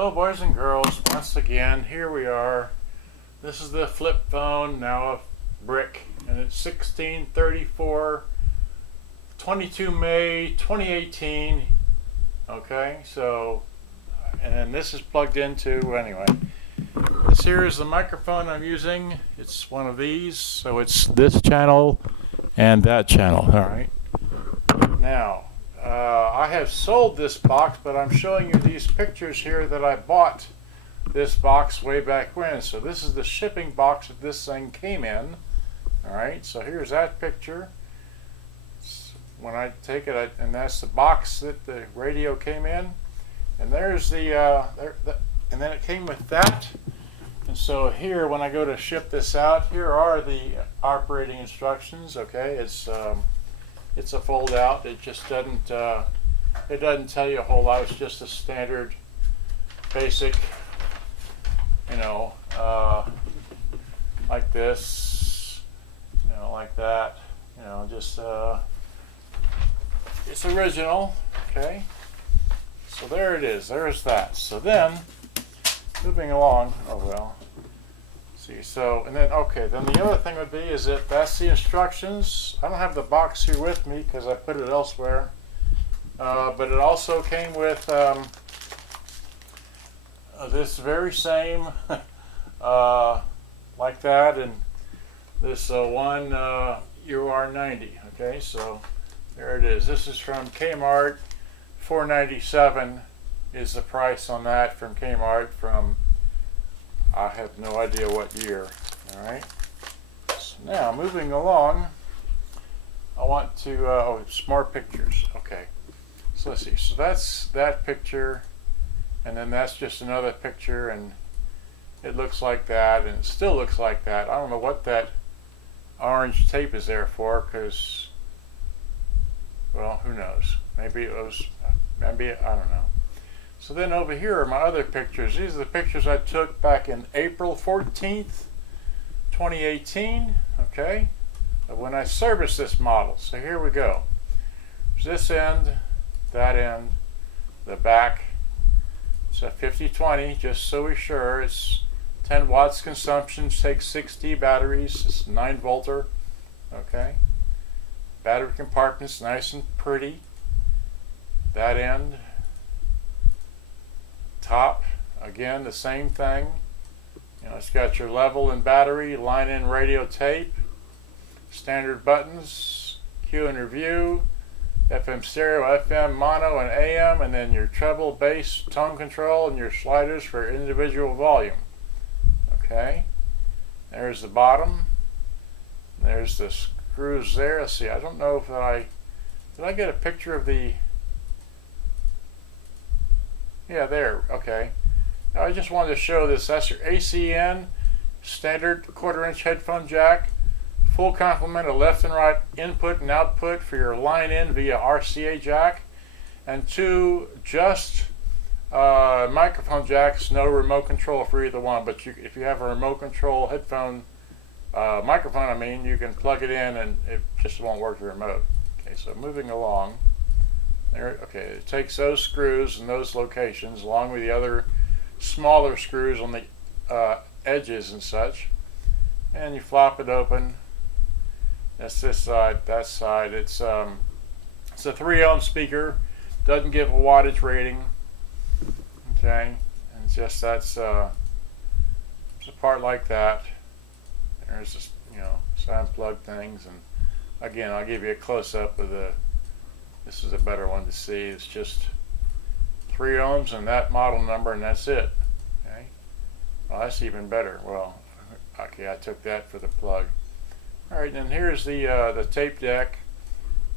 Hello boys and girls, once again, here we are. This is the flip phone, now a brick, and it's 1634, 22 May 2018. Okay, so, and then this is plugged into, anyway. This here is the microphone I'm using. It's one of these, so it's this channel and that channel, alright. Now, I have sold this box, but I'm showing you these pictures here that I bought this box way back when. So this is the shipping box that this thing came in. Alright, so here's that picture. When I take it, and that's the box that the radio came in. And there's the, and then it came with that. And so here, when I go to ship this out, here are the operating instructions. Okay, it's a fold out. It just doesn't it doesn't tell you a whole lot. It's just a standard basic, you know, like this, you know, like that, you know, just it's original. Okay, so there it is. There's that. So then moving along, oh well, see, so, and then, okay, then the other thing would be is that that's the instructions. I don't have the box here with me because I put it elsewhere, but it also came with this very same like that, and this one UR90. Okay, so there it is. This is from Kmart. $4.97 is the price on that from Kmart from, I have no idea what year. Alright, so now moving along, I want to, oh, smart pictures. Okay, so let's see, so that's that picture, and then that's just another picture, and it looks like that, and it still looks like that. I don't know what that orange tape is there for, because, well, who knows, maybe it was, maybe, I don't know. So then over here are my other pictures. These are the pictures I took back in April 14th, 2018, okay, when I serviced this model. So here we go. There's this end, that end, the back. It's a 5020, just so we're sure. It's 10 watts consumption, takes 60 batteries. It's a 9 volter, okay. Battery compartment's nice and pretty. That end. Top, again, the same thing. You know, it's got your level and battery, line in radio tape, standard buttons, cue and review, FM stereo, FM mono and AM, and then your treble, bass, tone control, and your sliders for individual volume. Okay, there's the bottom. There's the screws there. Let's see, I don't know if did I get a picture of the, yeah, there, okay. Now I just wanted to show this. That's your ACN, standard 1/4-inch headphone jack, full complement of left and right input and output for your line in via RCA jack, and 2 just microphone jacks, no remote control for either one, but if you have a remote control headphone, microphone, I mean, you can plug it in and it just won't work the remote. Okay, so moving along. There, okay, it takes those screws in those locations along with the other smaller screws on the edges and such, and you flop it open. That's this side, that side. It's a 3-ohm speaker, doesn't give a wattage rating. Okay, and it's just it's a part like that. There's just, you know, so I unplug things, and again, I'll give you a close-up of the. This is a better one to see. It's just 3 ohms and that model number, and that's it. Okay. Well, that's even better. Well, okay, I took that for the plug. All right, and here's the tape deck.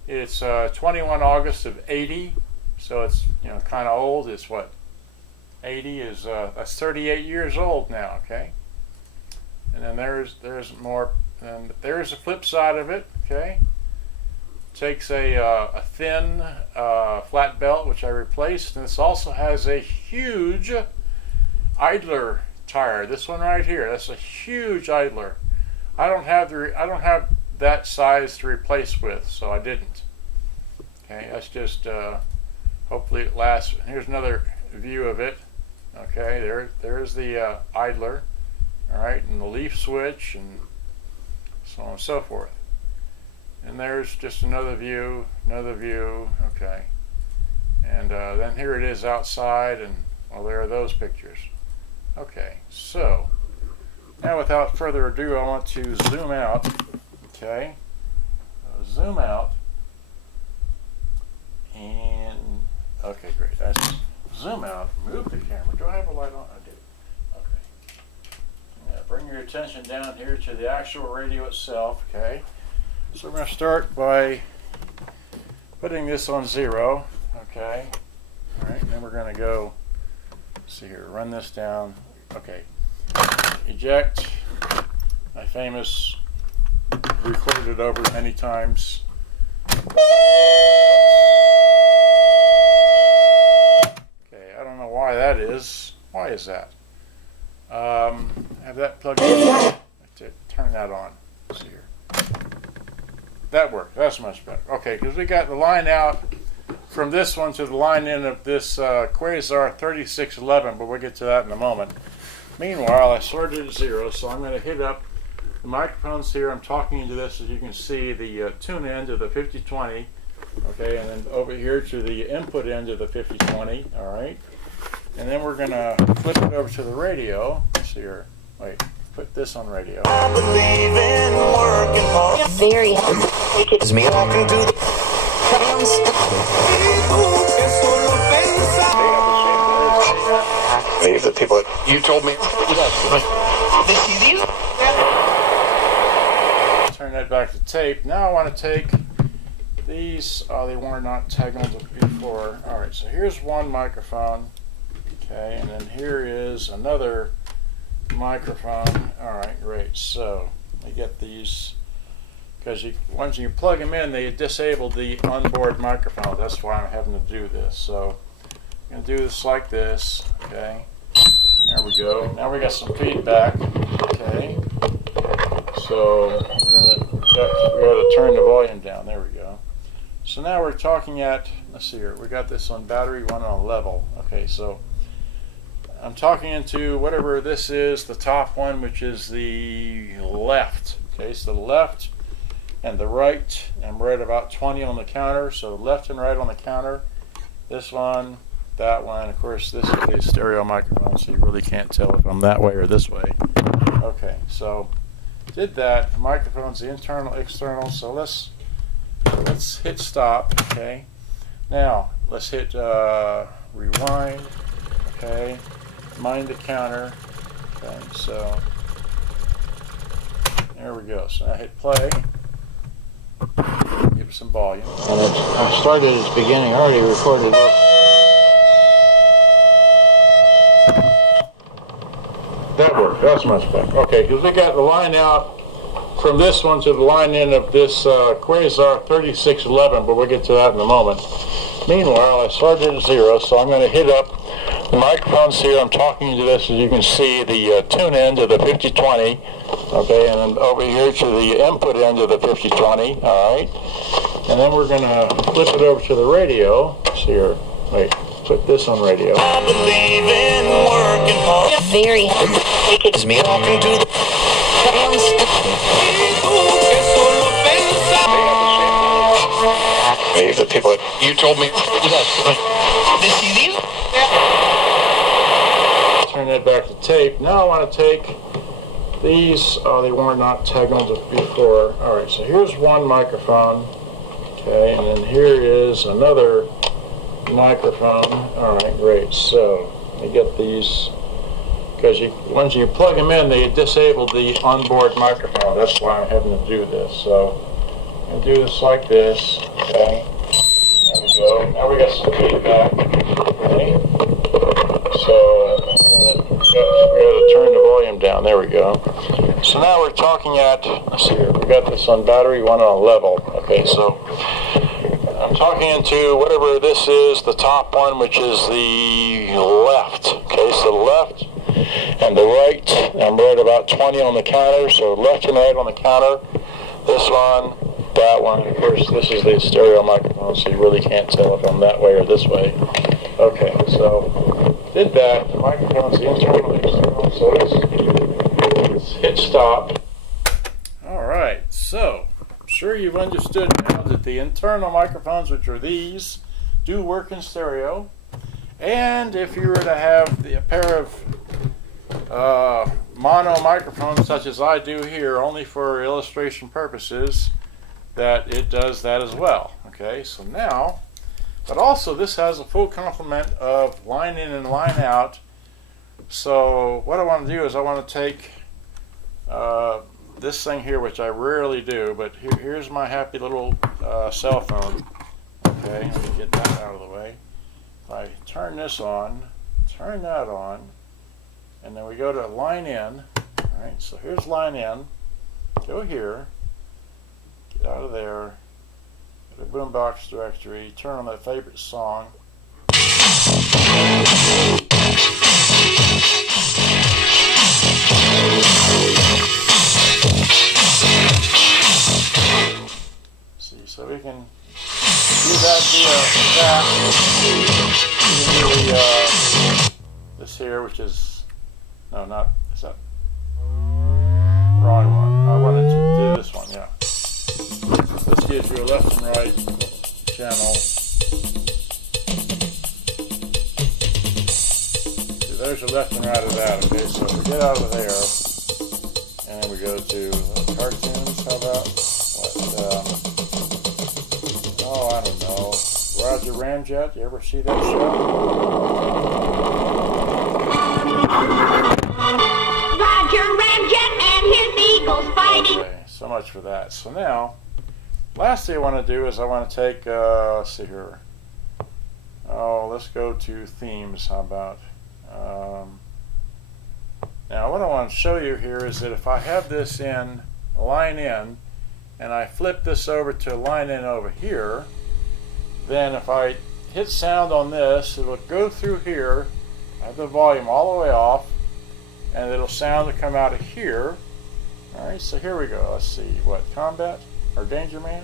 It's 21 August of 80, so it's, you know, kind of old. It's what, 80 is that's 38 years old now. Okay. And then there's more, and there's the flip side of it. Okay. Takes a thin flat belt, which I replaced, and this also has a huge idler tire. This one right here, that's a huge idler. I don't have that size to replace with, so I didn't. Okay, that's just hopefully it lasts. Here's another view of it. Okay, there's the idler, all right, and the leaf switch, and so on and so forth. And there's just another view, okay. And then here it is outside, and well, there are those pictures. Okay, so now without further ado, I want to zoom out, okay. Zoom out, and okay, great. That's zoom out, move the camera. Do I have a light on? I do. Okay. Now bring your attention down here to the actual radio itself, okay. So we're going to start by putting this on 0, okay. All right, and then we're going to go, let's see here, run this down, okay. Eject, my famous, recorded it over many times. Okay, I don't know why that is. Why is that? Have that plugged in. Turn that on. Let's see here. That worked. That's much better. Okay, because we got the line out from this one to the line in of this Quasar 3611, but we'll get to that in a moment. Meanwhile, I started at 0, so I'm going to hit up the microphones here. I'm talking into this, as you can see, the tune end of the 5020, okay, and then over here to the input end of the 5020, all right. And then we're going to flip it over to the radio. Let's see here. Wait, put this on radio. I believe in working hard. Very hard. It's me talking to the fans. The people that you told me. This is you. Turn that back to tape. Now I want to take these. Oh, they were not tagged before. All right, so here's one microphone. Okay, and then here is another microphone. All right, great. So I get these because once you plug them in, they disable the onboard microphone. That's why I'm having to do this. So I'm going to do this like this. Okay, there we go. Now we got some feedback. Okay, so we got to turn the volume down. There we go. So now we're talking at, let's see here, we got this on battery, one on level. Okay, so I'm talking into whatever this is, the top one, which is the left. Okay, so the left and the right, and we're at about 20 on the counter, so left and right on the counter. This one, that one, of course this is the stereo microphone, so you really can't tell if I'm that way or this way. Okay, so did that. The microphone's the internal, external, so let's hit stop, okay. Now, let's hit rewind, okay. Mind the counter, okay, so there we go. So I hit play, give it some volume. And I started at its beginning, I already recorded it. That worked, that's much better. Okay, because we got the line out from this one to the line in of this Quasar 3611, but we'll get to that in a moment. Meanwhile, I started at 0, so I'm going to hit up the microphones here. I'm talking to this, as you can see, the tune end of the 5020, okay, and then over here to the input end of the 5020, all right. And then we're going to flip it over to the radio. See here, wait, put this on radio. I believe in working hard. Very hard. It's me talking to the fans. The people that you told me. This is you. Turn that back to tape. Now I want to take these. Oh, they were not tagged on before. All right, so here's one microphone. Okay, and then here is another microphone. All right, great. So you get these because once you plug them in, they disable the onboard microphone. That's why I'm having to do this. So I'm going to do this like this. Okay. There we go. Now we got some feedback. Okay. So we got to turn the volume down. There we go. So now we're talking at, let's see here, we got this on battery, one on level. Okay, so I'm talking into whatever this is, the top one, which is the left. Okay, so the left and the right, and we're at about 20 on the counter, so left and right on the counter. This one, that one, of course this is the stereo microphone, so you really can't tell if I'm that way or this way. Okay, so did that, the microphone's internal and external, so let's hit stop. Alright, so I'm sure you've understood now that the internal microphones, which are these, do work in stereo. And if you were to have a pair of mono microphones such as I do here, only for illustration purposes, that it does that as well. Okay, so now, but also this has a full complement of line in and line out. So what I want to do is I want to take this thing here, which I rarely do, but here's my happy little cell phone. Okay, let me get that out of the way. If I turn this on, turn that on, and then we go to line in. Alright, so here's line in. Go here, get out of there, go to boombox directory, turn on that favorite song. See, so we can do that via that. We can do this here, which is, no, not, is that wrong one? I wanted to do this one, yeah. This gives you a left and right channel. See, there's a left and right of that, okay? So we get out of there, and we go to cartoons, how about? What, oh, I don't know. Roger Ramjet, you ever see that show? Roger Ramjet and his eagles fighting. Okay, so much for that. So now, last thing I want to do is I want to take, let's see here. Oh, let's go to themes, how about? Now what I want to show you here is that if I have this in line in, and I flip this over to line in over here, then if I hit sound on this, it will go through here. I have the volume all the way off, and it'll sound to come out of here. Alright, so here we go. Let's see, what, Combat or Danger Man?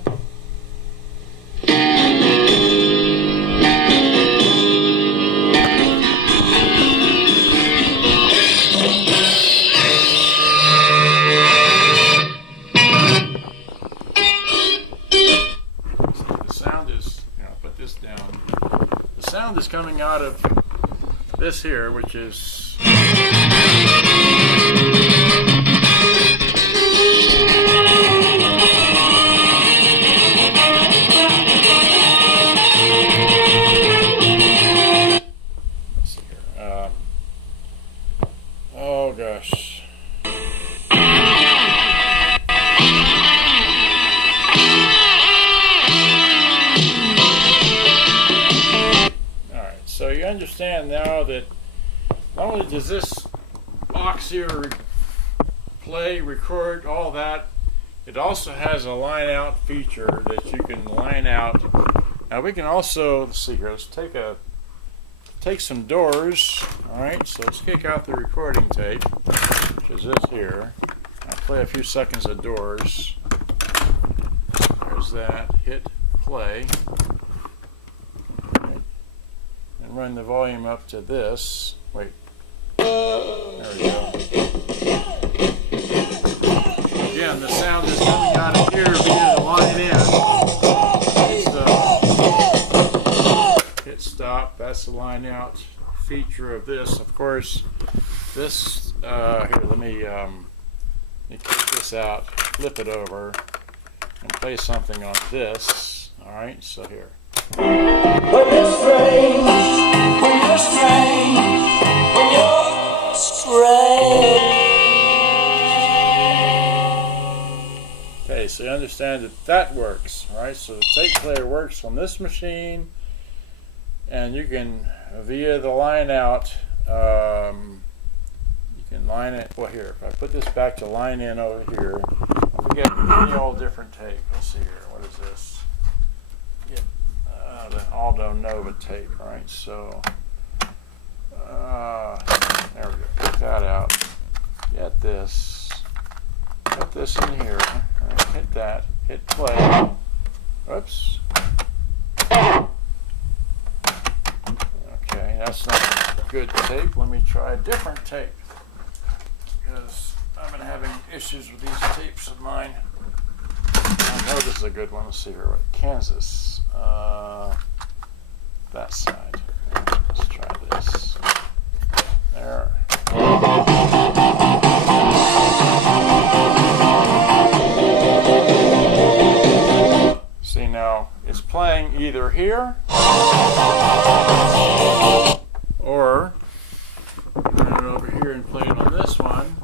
The sound is coming out of this here, which is let's see here. Oh gosh. So you understand now that not only does this box here play, record, all that, it also has a line out feature that you can line out. Now we can also, let's see here, let's take some Doors. Alright, so let's kick out the recording tape, which is this here. I'll play a few seconds of Doors. There's that, hit play. Run the volume up to this. Wait. There we go. Again, the sound is coming out of here via the line in. Hit stop. That's the line out feature of this. Of course, this, here, let me kick this out, flip it over, and play something on this. Alright, so here. When you're strange, when you're strange, when you're strange. Okay, so you understand that that works, right? So the tape player works on this machine, and you can, via the line out, you can line it, well here, if I put this back to line in over here, we get any old different tape. Let's see here, what is this? The Aldo Nova tape, right? So, there we go. Get that out. Get this. Put this in here. Right, hit that. Hit play. Whoops. Okay, that's not. good tape. Let me try a different tape, because I've been having issues with these tapes of mine. I know this is a good one. Let's see here. Kansas. That side. Let's try this. There. See, now it's playing either here or turn it over here and play it on this one.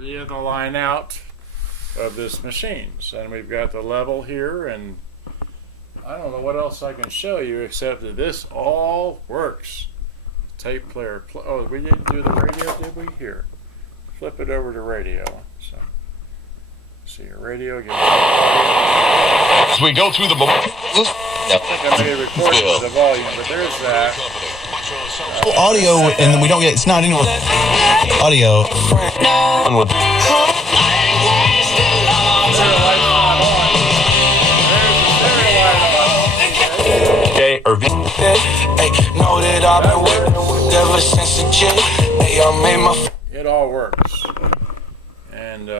You have the line out of this machines, and we've got the level here, and I don't know what else I can show you except that this all works. Tape player. Oh, we didn't do the radio, did we? Here, flip it over to radio. So, see your radio. As we go through the I may record it with the volume, but there's that. audio, and we don't get, it's not anywhere. Audio. K or V. Know that I've been working ever since a kid. Hey, I made my It all works.